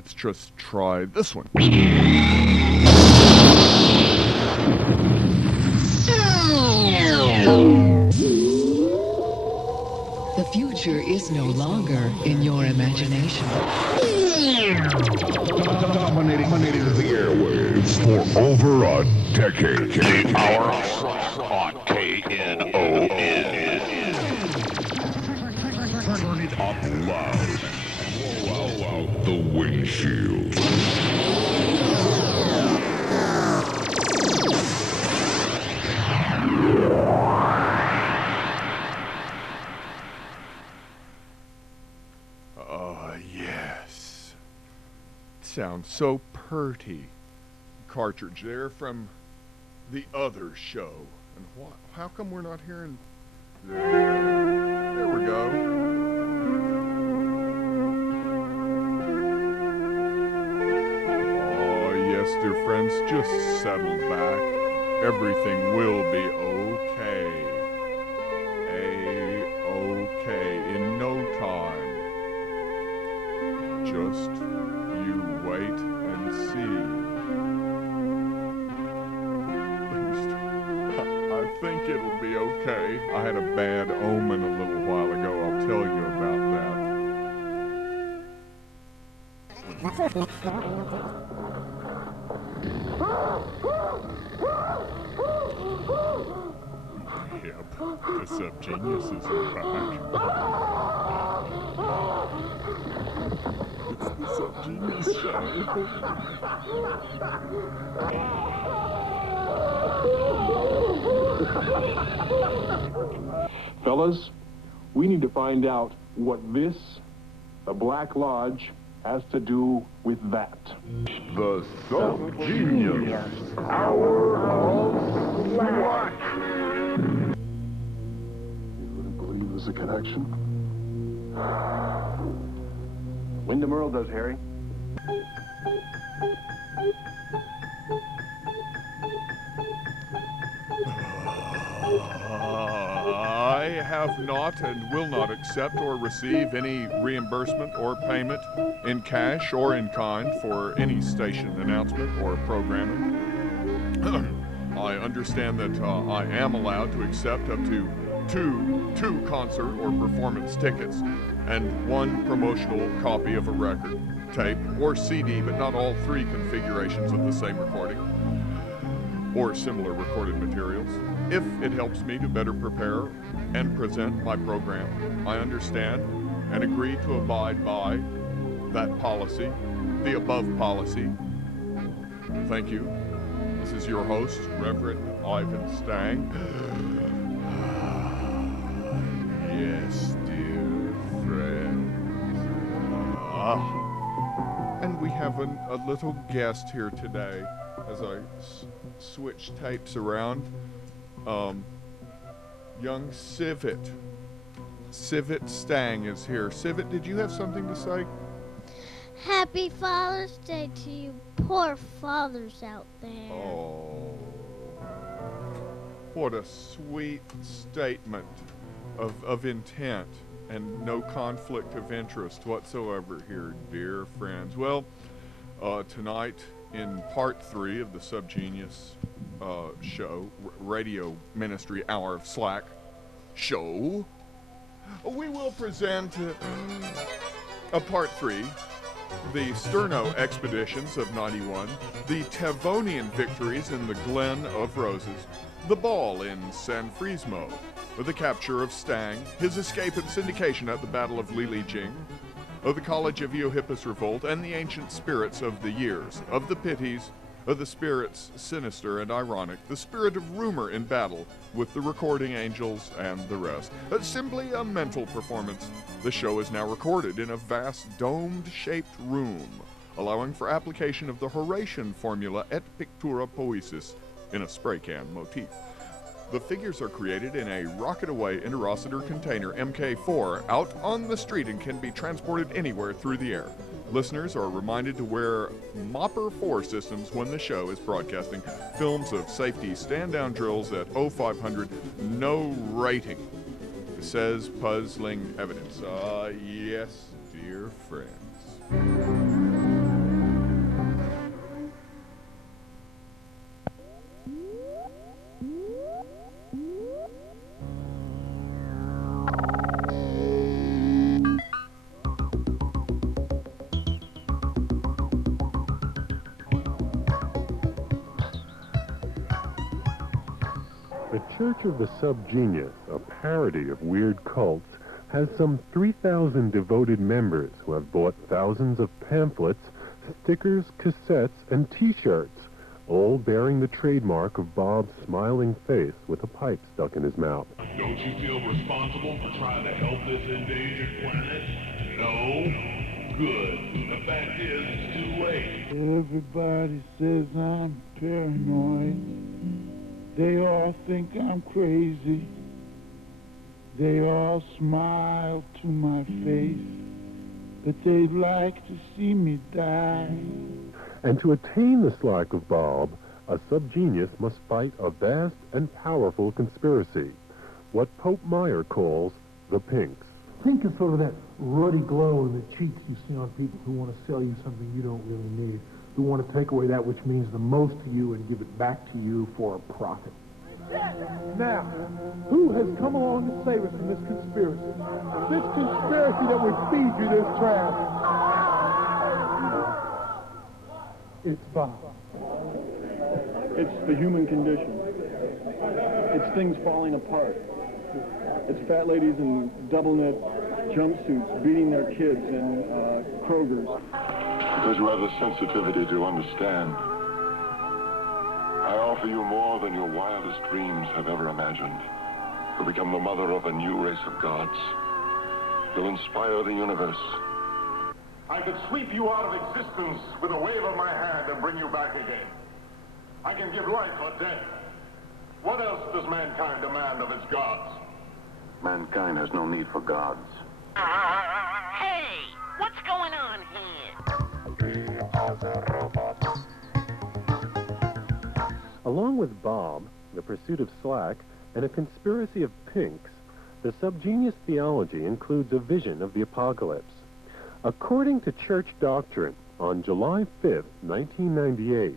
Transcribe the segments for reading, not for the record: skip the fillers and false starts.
Let's just try this one. The future is no longer in your imagination. Dominating the airwaves for over a decade. The hour on KNON. Turn it up loud. Blow out the windshield. Yes. Sounds so purty. Cartridge there from the other show. And how come we're not hearing... There we go. Oh, yes, dear friends, just settle back. Everything will be okay. A-okay in no time. Just you wait and see. I think it'll be okay. I had a bad omen a little while ago. I'll tell you about that. Yep, the sub-geniuses are back. It's the sub-genius show. Fellas, we need to find out what this, the Black Lodge, has to do with that. The Sub-Genius Hour of Slack. You really believe there's a connection? Wyndham Earl does, Harry. I have not and will not accept or receive any reimbursement or payment in cash or in kind for any station announcement or programming. I understand that I am allowed to accept up to two concert or performance tickets and one promotional copy of a record, tape, or CD, but not all three configurations of the same recording or similar recorded materials. If it helps me to better prepare and present my program, I understand and agree to abide by that policy, the above policy. Thank you. This is your host, Reverend Ivan Stang. Yes, dear friends. And we have a little guest here today as I switch tapes around. Young Civet Stang is here. Civet, did you have something to say? Happy Father's Day to you poor fathers out there. Oh, what a sweet statement of intent and no conflict of interest whatsoever here, dear friends. Well, tonight in part 3 of the Subgenius show, radio ministry hour of Slack show, we will present a part 3, the Sterno expeditions of 91, the Tevonian victories in the Glen of Roses, the ball in San Frismo, the capture of Stang, his escape and syndication at the Battle of Lilijing, of the College of Eohippus revolt, and the ancient spirits of the years, of the pities, of the spirits sinister and ironic, the spirit of rumor in battle with the recording angels and the rest. Simply a mental performance. The show is now recorded in a vast domed-shaped room, allowing for application of the Horatian formula et pictura poesis in a spray can motif. The figures are created in a rocket-away interocitor container MK4 out on the street and can be transported anywhere through the air. Listeners are reminded to wear Mopper 4 systems when the show is broadcasting films of safety stand-down drills at 0500, no rating, says puzzling evidence. Yes, dear friends. Church of the Subgenius, a parody of weird cults, has some 3,000 devoted members who have bought thousands of pamphlets, stickers, cassettes, and T-shirts, all bearing the trademark of Bob's smiling face with a pipe stuck in his mouth. Don't you feel responsible for trying to help this endangered planet? No? Good. The fact is, it's too late. Everybody says I'm paranoid. They all think I'm crazy. They all smile to my face, but they'd like to see me die. And to attain the slack of Bob, a subgenius must fight a vast and powerful conspiracy, what Pope Meyer calls the Pinks. Pink is sort of that ruddy glow in the cheeks you see on people who want to sell you something you don't really need, who want to take away that which means the most to you and give it back to you for a profit. Now, who has come along to save us from this conspiracy? This conspiracy that would feed you this trash. It's Bob. It's the human condition. It's things falling apart. It's fat ladies in double-knit jumpsuits beating their kids in Kroger's. Because you have the sensitivity to understand. I offer you more than your wildest dreams have ever imagined. To become the mother of a new race of gods. To inspire the universe. I could sweep you out of existence with a wave of my hand and bring you back again. I can give life or death. What else does mankind demand of its gods? Mankind has no need for gods. Hey, what's going on here? Along with Bob, the pursuit of slack, and a conspiracy of pinks, the subgenius theology includes a vision of the apocalypse. According to church doctrine, on July 5th, 1998,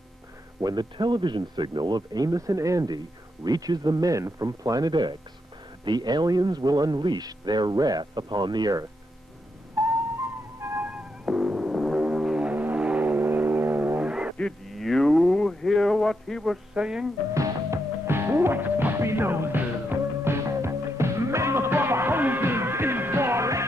when the television signal of Amos and Andy reaches the men from Planet X, the aliens will unleash their wrath upon the Earth. Did you hear what he was saying? What puppy noses? Men with rubber hoses in forest.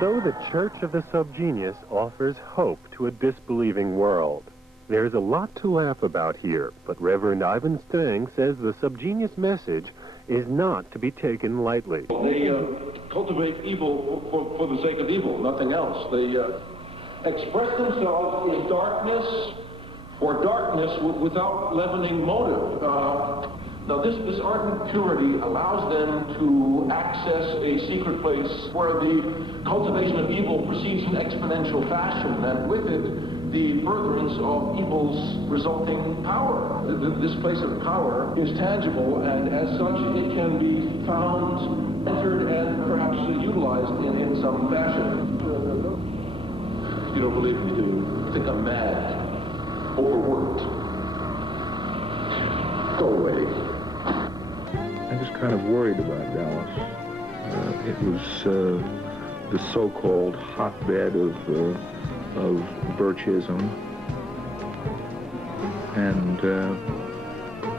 So the Church of the Subgenius offers hope to a disbelieving world. There's a lot to laugh about here, but Reverend Ivan Stang says the subgenius message is not to be taken lightly. They cultivate evil for the sake of evil, nothing else. They express themselves in darkness for darkness without leavening motive. Now, this ardent purity allows them to access a secret place where the cultivation of evil proceeds in exponential fashion, and with it, the furtherance of evil's resulting power. This place of power is tangible, and as such, it can be found, entered, and perhaps utilized in some fashion. You don't believe me, do you? You think I'm mad, overworked. Go away. I was kind of worried about Dallas. It was the so-called hotbed of Birchism, and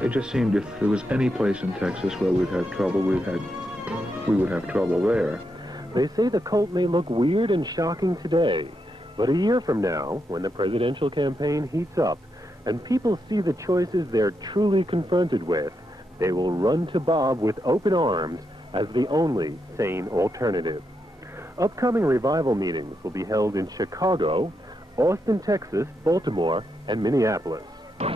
it just seemed if there was any place in Texas where we'd have trouble, we would have trouble there. They say the cult may look weird and shocking today, but a year from now, when the presidential campaign heats up and people see the choices they're truly confronted with, they will run to Bob with open arms as the only sane alternative. Upcoming revival meetings will be held in Chicago, Austin, Texas, Baltimore, and Minneapolis. Oh,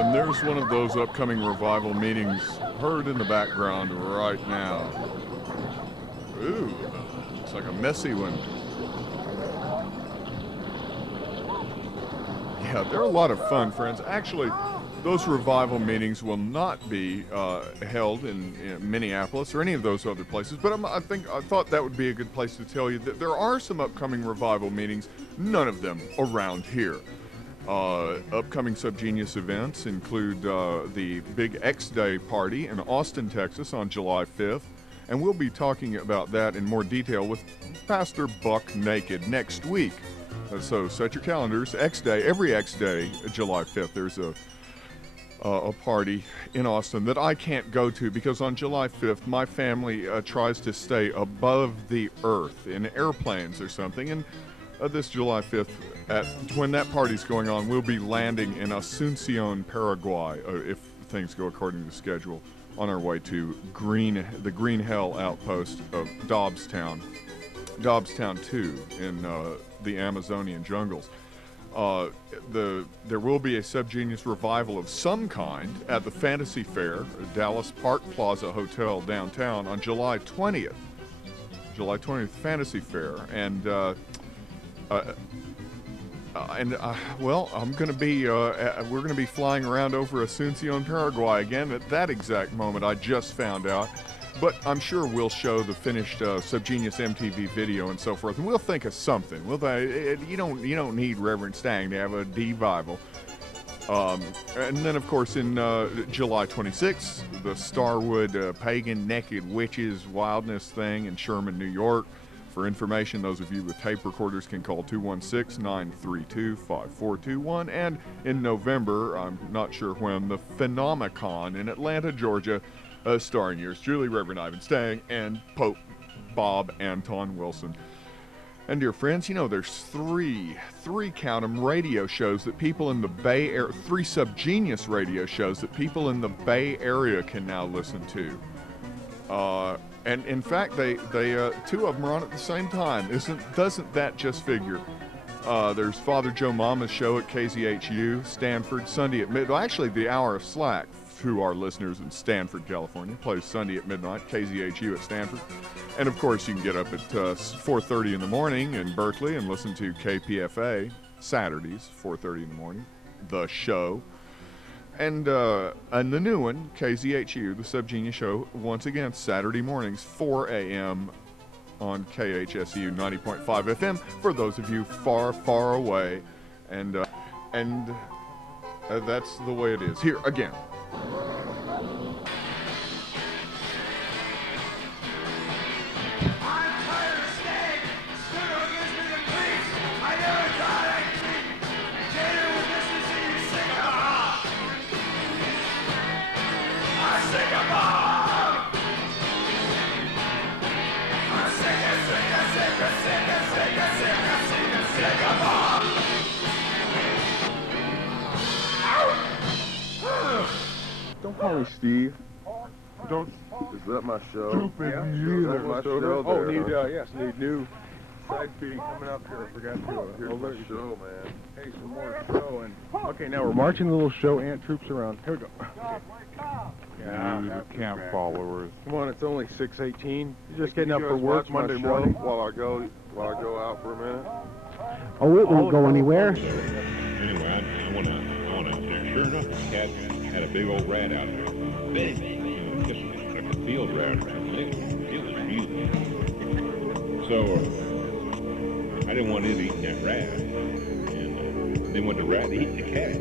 and there's one of those upcoming revival meetings heard in the background right now. Ooh, looks like a messy one. Yeah, they're a lot of fun, friends. Actually, those revival meetings will not be held in Minneapolis or any of those other places, but I thought that would be a good place to tell you that there are some upcoming revival meetings, none of them around here. Upcoming Subgenius events include the Big X Day party in Austin, Texas on July 5th. And we'll be talking about that in more detail with Pastor Buck Naked next week. So set your calendars. X Day, every X Day, July 5th, there's a party in Austin that I can't go to because on July 5th, my family tries to stay above the earth in airplanes or something. And this July 5th, when that party's going on, we'll be landing in Asuncion, Paraguay, if things go according to schedule, on our way to the Green Hell outpost of Dobbstown 2 in the Amazonian jungles. There will be a Subgenius revival of some kind at the Fantasy Fair, Dallas Park Plaza Hotel downtown on July 20th. July 20th, Fantasy Fair. Well, I'm going to be, we're going to be flying around over Asuncion, Paraguay again at that exact moment, I just found out. But I'm sure we'll show the finished Subgenius MTV video and so forth, and we'll think of something. You don't need Reverend Stang to have a D-Bible. And then, of course, in July 26th, the Starwood Pagan Naked Witches Wildness thing in Sherman, New York. For information, those of you with tape recorders can call 216-932-5421. And in November, I'm not sure when, the Phenomicon in Atlanta, Georgia, starring yours truly, Reverend Ivan Stang, and Pope Bob Anton Wilson. And dear friends, you know there's three count 'em radio shows that people in the Bay Area, 3 Subgenius radio shows that people in the Bay Area can now listen to. And in fact, they 2 of them are on at the same time. Doesn't that just figure? There's Father Joe Mama's show at KZHU, Stanford, Sunday at midnight. Well, actually, the Hour of Slack to our listeners in Stanford, California, plays Sunday at midnight, KZHU at Stanford. And of course, you can get up at 4:30 in the morning in Berkeley and listen to KPFA Saturdays, 4:30 in the morning, the show. And the new one, KZHU, the Subgenius show, once again, Saturday mornings, 4 a.m. on KHSU 90.5 FM for those of you far, far away. And that's the way it is. Here, again. Don't call me Steve. Don't. Is that my show? Stupid. Yeah. Is that my show Oh, there, yes, need new side feeding coming up here. I forgot to. Here's my show, man. Hey, some more show. And okay, now we're marching the little show ant troops around. Here we go. Yeah, camp followers. Come on, it's only 6:18. You're just getting Can up you for guys work watch my Monday show morning. while I go out for a minute. Oh, it won't go anywhere. Anyway, I want to. Sure enough, the cat had a big old rat out there. Big, just like a field rat. It was huge. So I didn't want it eating that rat, and then when the rat eat the cat,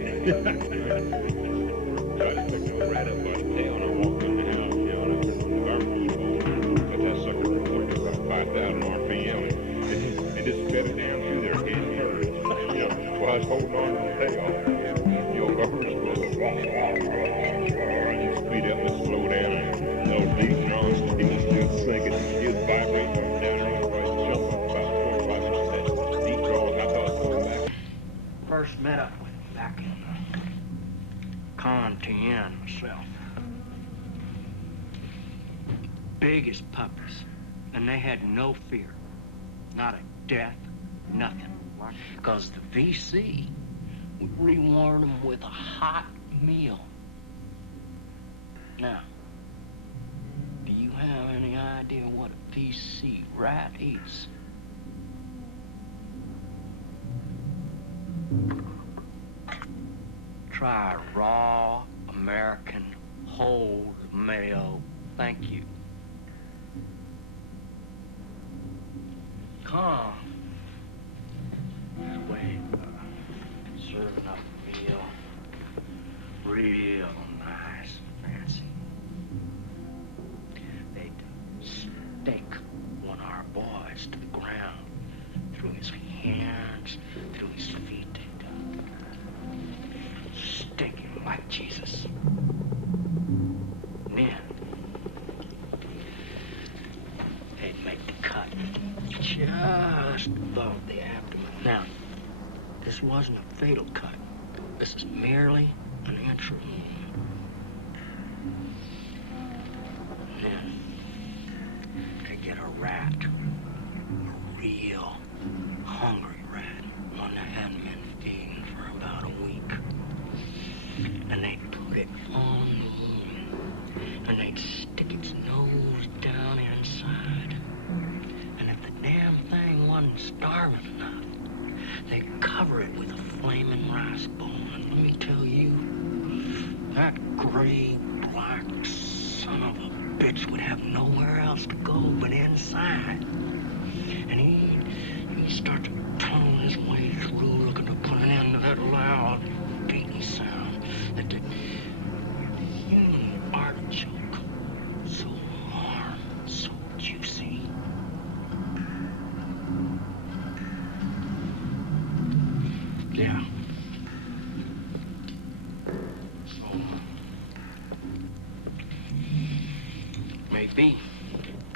so I just picked the rat up by the tail and I walked in the house, and I put it on the garbage disposal. But that sucker was up to about 5,000 RPM, and it just spit it down through there again. While I was holding on to the tail, your garbage disposal, I just speed up and slow down, and those deep drums, he was still sinking, he was vibrating down there, and I was jumping about 45 minutes that deep draws, and I thought I was going back. First met up with him back in KNON myself. Big as puppies, and they had no fear. Not a death, nothing. Because the VC would reward them with a hot meal. Now, do you have any idea what a VC rat eats? Try raw American whole mayo. Thank you. Come. This way, serving up make the cut just above the abdomen. Now, this wasn't a fatal cut. This is merely an inch wound. Then, they get a rat, a real hungry rat, one that hadn't been feeding for about a week. And they'd put it on the wound, and they'd stick its nose down inside. And if the damn thing wasn't starving enough, they'd cover it with a flaming rice bowl. And let me tell you, that gray, black son of a bitch would have nowhere else to go but inside. And he'd start to tone his way through, looking to put an end to that loud beating sound that the human artichoke, so warm, so juicy. Yeah. So, maybe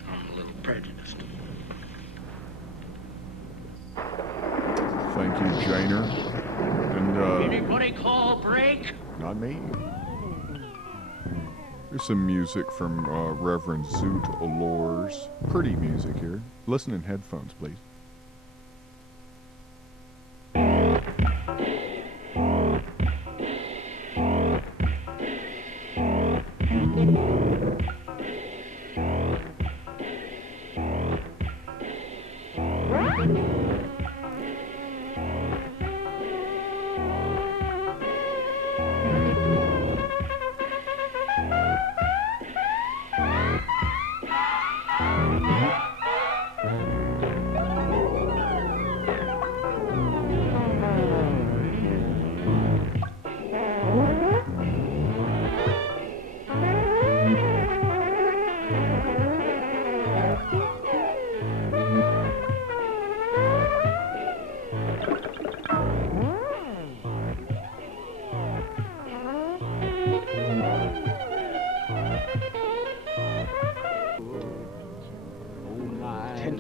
I'm a little prejudiced. Thank you, Janer. And, Anybody call break? not me. Here's some music from Reverend Zoot Allures. Pretty music here. Listen in headphones, please.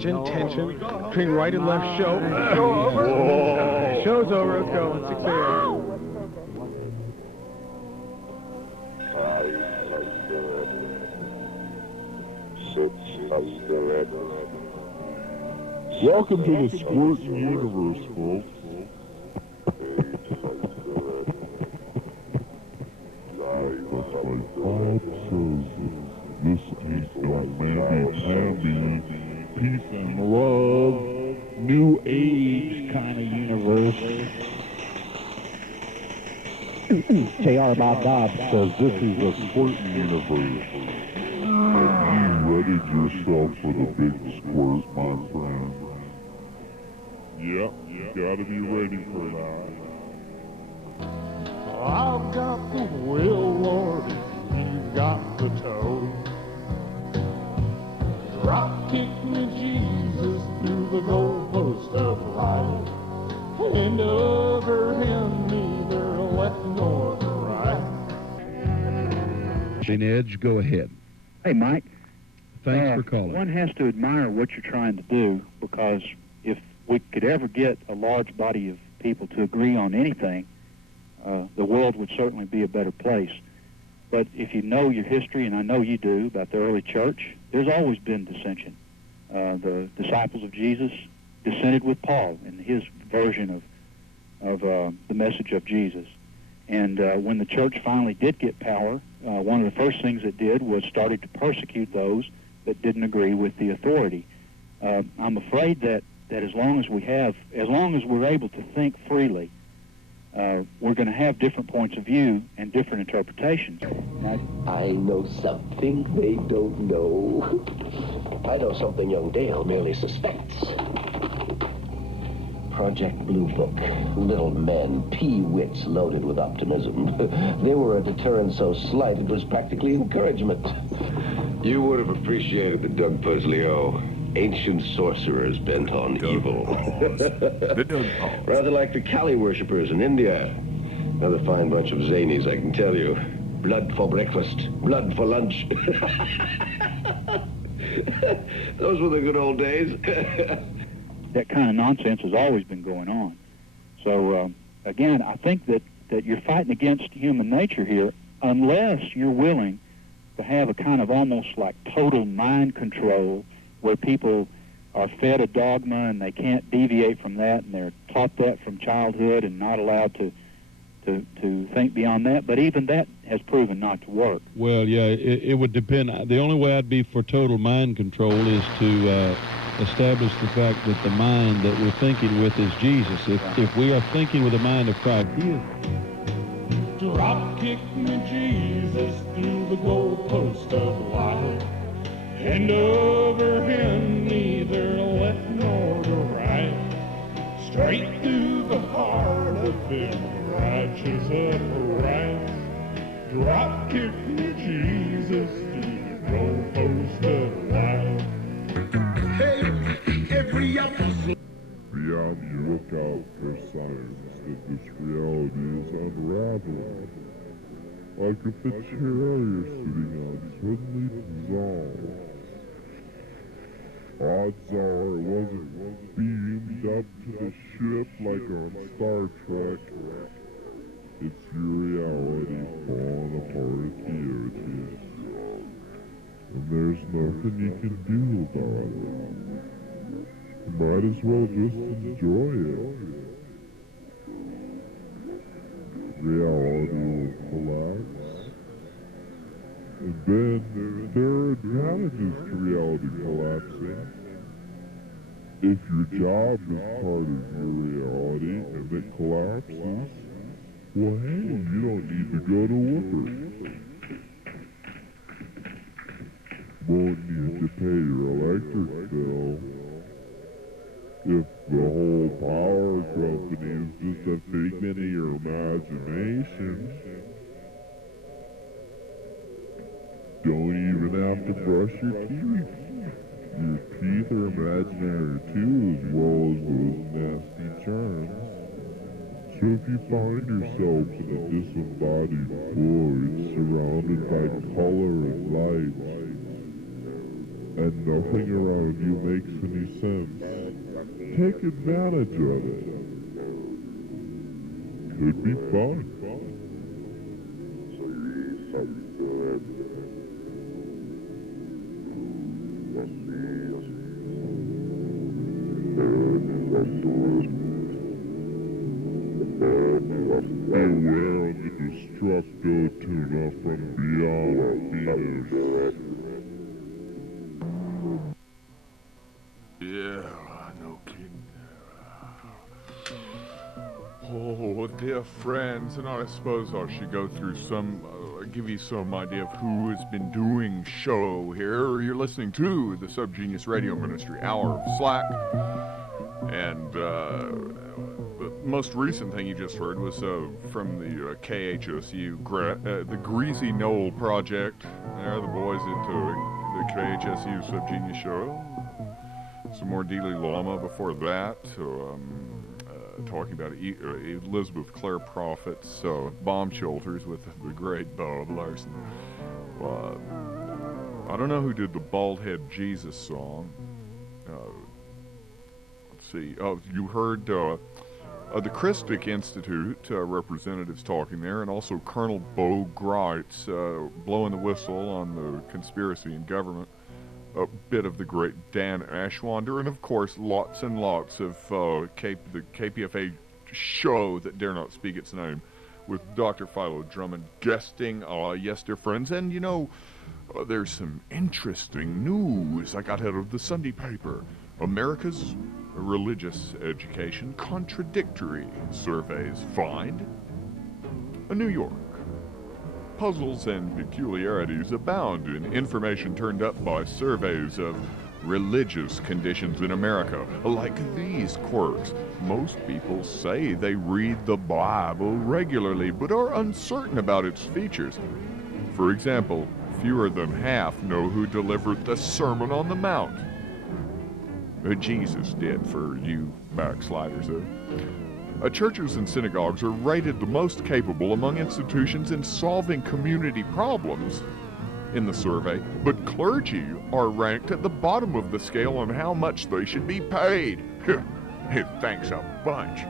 Tension between right and left show. Show over. Show's over. Let's go. 6 a.m. Welcome to the Squirtin' Universe, folks. This is the mamby-pamby, peace and love, new age kind of universe. J.R. Bob Dobbs Says this is the Squirtin' Universe. Have you readied yourself for the big squirt, my friend? Yep, you gotta be ready for that. I've got the will, Lord, you've got the toe. Drop kick me, Jesus, through the goalpost of life, and over him neither left nor right. Edge, go ahead. Hey, Mike. Thanks for calling. One has to admire what you're trying to do, because if we could ever get a large body of people to agree on anything, the world would certainly be a better place. But if you know your history, and I know you do, about the early church, there's always been dissension. The disciples of Jesus dissented with Paul in his version of the message of Jesus. And when the church finally did get power, one of the first things it did was started to persecute those that didn't agree with the authority. I'm afraid that as long as we're able to think freely, we're going to have different points of view and different interpretations. I know something they don't know. I know something young Dale merely suspects. Project Blue Book. Little men, pea-wits loaded with optimism. They were a deterrent so slight it was practically encouragement. You would have appreciated the Doug Pusley-O. Ancient sorcerers bent on evil. Rather like the Kali worshippers in India. Another fine bunch of zanies, I can tell you. Blood for breakfast, blood for lunch. Those were the good old days. That kind of nonsense has always been going on. So, again, I think that you're fighting against human nature here unless you're willing to have a kind of almost like total mind control where people are fed a dogma and they can't deviate from that, and they're taught that from childhood and not allowed to think beyond that. But even that has proven not to work. Well, yeah, it would depend. The only way I'd be for total mind control is to establish the fact that the mind that we're thinking with is Jesus. If we are thinking with the mind of Christ, He is. Drop kick me, Jesus, through the goalpost of life, and overhand neither left nor the right, straight through the heart of them righteous upright. Drop kick me, Jesus, through the goalpost of life. Hey, every officer. Beyond you look out for signs that this reality is unraveling. Like if the chair you're sitting on suddenly dissolves. Odds are it wasn't beamed up to the ship like on Star Trek. It's your reality falling apart here it is. And there's nothing you can do about it. You might as well just enjoy it. Reality will collapse. And then there are advantages to reality collapsing. If your job is part of your reality and it collapses, well, hey, you don't need to go to work. Won't need to pay your electric bill. If the whole power company is just a figment of your imagination, don't even have to brush your teeth. Your teeth are imaginary too, as well as those nasty germs. So if you find yourself in a disembodied void surrounded by color and light, and nothing around you makes any sense, take advantage of it. Could be fun. Beware of the destructo tuna from beyond Venus. Yeah, no kidding. Oh, dear friends, and I suppose I should go through give you some idea of who has been doing show here. You're listening to the Subgenius Radio Ministry Hour of Slack, and the most recent thing you just heard was from the KHSU, the Grassy Knoll project. They're the boys into the KHSU Subgenius show. Some more Dealey Lama before that, talking about Elizabeth Clare Prophet's bomb shelters with the great Bob Larson. I don't know who did the Bald Head Jesus song. Let's see. Oh, you heard the Christic Institute representatives talking there, and also Colonel Bo Greitz blowing the whistle on the conspiracy in government. A bit of the great Dan Ashwander, and of course lots and lots of the KPFA show that dare not speak its name, with Dr. Philo Drummond guesting. Yes, dear friends, and you know, there's some interesting news I got out of the Sunday paper. America's religious education contradictory surveys find. New York. Puzzles and peculiarities abound in information turned up by surveys of religious conditions in America. Like these quirks, most people say they read the Bible regularly, but are uncertain about its features. For example, fewer than half know who delivered the Sermon on the Mount. Jesus did, for you backsliders. Churches and synagogues are rated the most capable among institutions in solving community problems. in the survey, but clergy are ranked at the bottom of the scale on how much they should be paid. Thanks a bunch.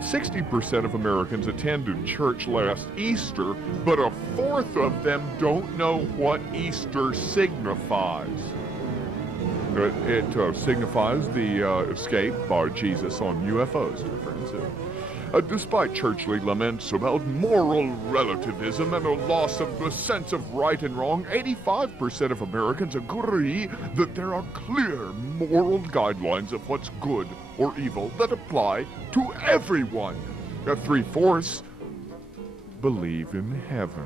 60% of Americans attended church last Easter, but a fourth of them don't know what Easter signifies. It signifies the escape by Jesus on UFOs, dear friends. Despite churchly laments about moral relativism and a loss of the sense of right and wrong, 85% of Americans agree that there are clear moral guidelines of what's good or evil that apply to everyone. 3/4 believe in heaven,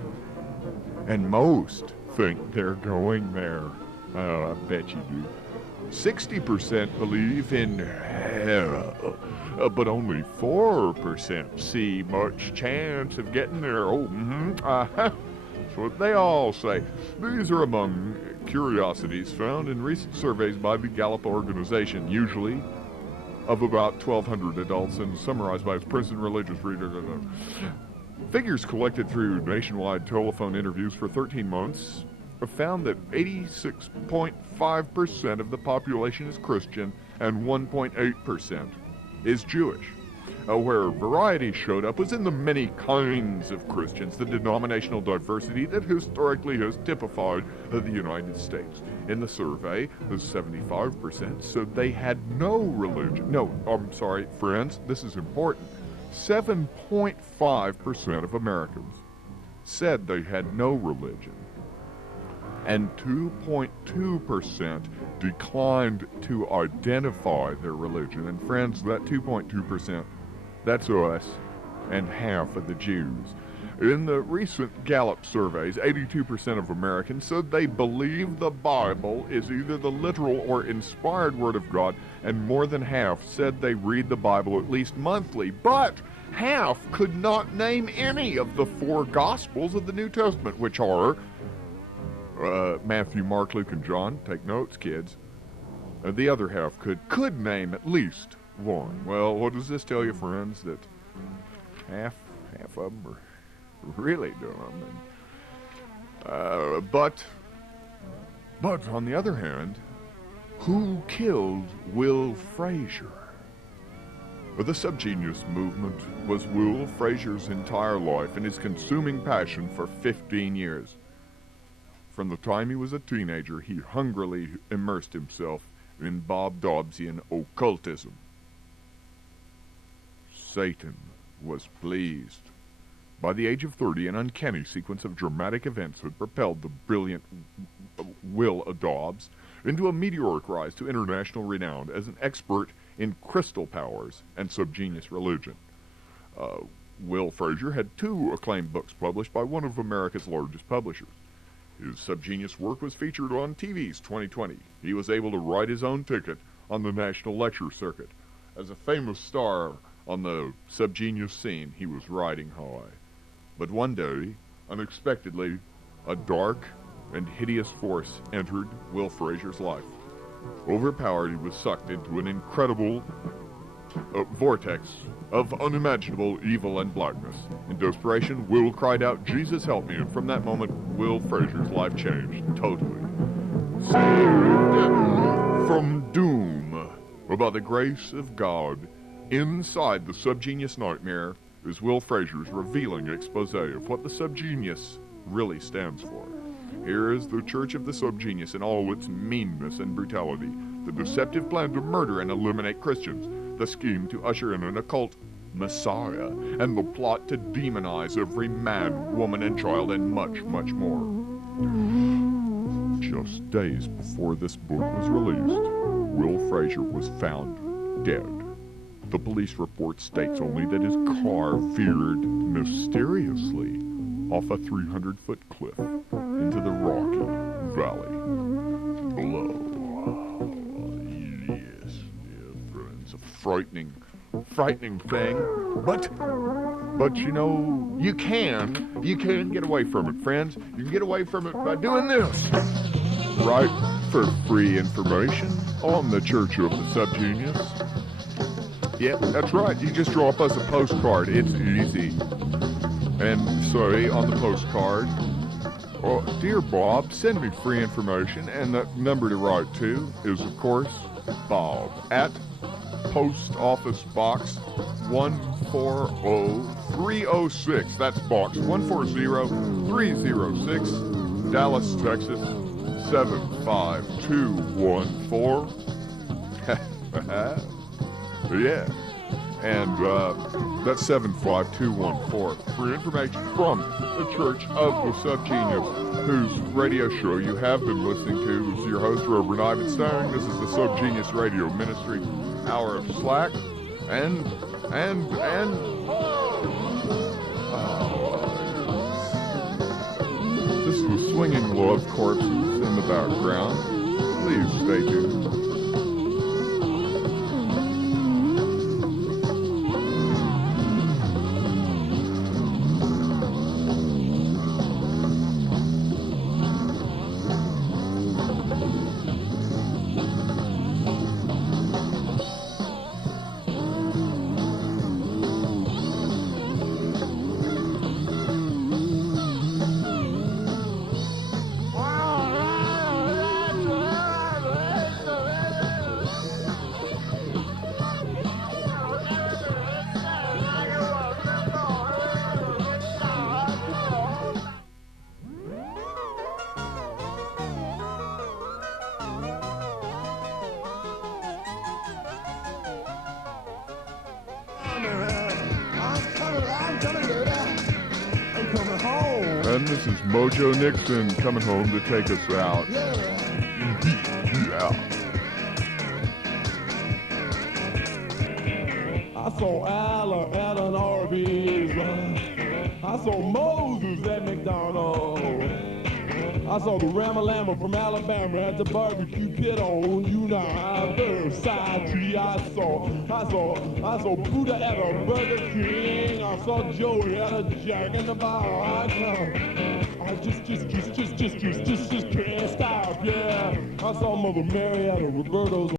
and most think they're going there. Oh, I bet you do. 60% believe in hell, but only 4% see much chance of getting there. That's what they all say. These are among curiosities found in recent surveys by the Gallup organization, usually of about 1,200 adults and summarized by its Princeton religious reader. Figures collected through nationwide telephone interviews for 13 months have found that 86.5% of the population is Christian and 1.8% is Jewish. Where variety showed up was in the many kinds of Christians, the denominational diversity that historically has typified the United States. In the survey, the 75% said they had no religion. No, I'm sorry, friends, this is important. 7.5% of Americans said they had no religion, and 2.2% declined to identify their religion. And friends, that 2.2%, that's us and half of the Jews. In the recent Gallup surveys, 82% of Americans said they believe the Bible is either the literal or inspired Word of God, and more than half said they read the Bible at least monthly. But half could not name any of the 4 Gospels of the New Testament, which are Matthew, Mark, Luke, and John. Take notes, kids. The other half could name at least one. Well, what does this tell you, friends? That half of them are really dumb. But on the other hand, who killed Will Frazier? The subgenius movement was Will Frazier's entire life and his consuming passion for 15 years. From the time he was a teenager, he hungrily immersed himself in Bob Dobbsian occultism. Satan was pleased. By the age of 30, an uncanny sequence of dramatic events had propelled the brilliant Will Dobbs into a meteoric rise to international renown as an expert in crystal powers and subgenius religion. Will Frazier had 2 acclaimed books published by one of America's largest publishers. His subgenius work was featured on TV's 2020. He was able to write his own ticket on the national lecture circuit. As a famous star on the subgenius scene, he was riding high. But one day, unexpectedly, a dark and hideous force entered Will Frazier's life. Overpowered, he was sucked into an incredible vortex of unimaginable evil and blackness. In desperation, Will cried out, "Jesus, help me!" And from that moment, Will Frazier's life changed totally. Saved from doom by the grace of God, inside the subgenius nightmare is Will Frazier's revealing expose of what the subgenius really stands for. Here is the Church of the Subgenius in all its meanness and brutality, the deceptive plan to murder and eliminate Christians, the scheme to usher in an occult Messiah, and the plot to demonize every man, woman, and child, and much, much more. Just days before this book was released, Will Frazier was found dead. The police report states only that his car veered mysteriously off a 300-foot cliff into the rocky valley below. Yes, friends, a frightening thing, but you know, you can get away from it, friends. You can get away from it by doing this. Right, for free information on the Church of the Subgenius. Yep, that's right. You just drop us a postcard. It's easy. And say on the postcard, Dear Bob, send me free information, and the number to write to is, of course, Bob at Post Office Box 140306. That's Box 140306, Dallas, Texas 75214. Yeah. And that's 75214. For information from the Church of the Subgenius, whose radio show you have been listening to, this is your host, Reverend Ivan Stone. This is the Subgenius Radio Ministry Hour of Slack. This is the Swinging Love Corpses in the background. Please stay tuned. And this is Mojo Nixon coming home to take us out. Yeah. I saw Al at an Arby's. I saw Moses at McDonald's. I saw the Ramalama from Alabama at the barbecue pit on United Side Tree. I saw Buddha at a Burger King. I saw Joey at a Jack in the Box. I just can't stop, yeah. I saw Mother Mary at a Roberto's.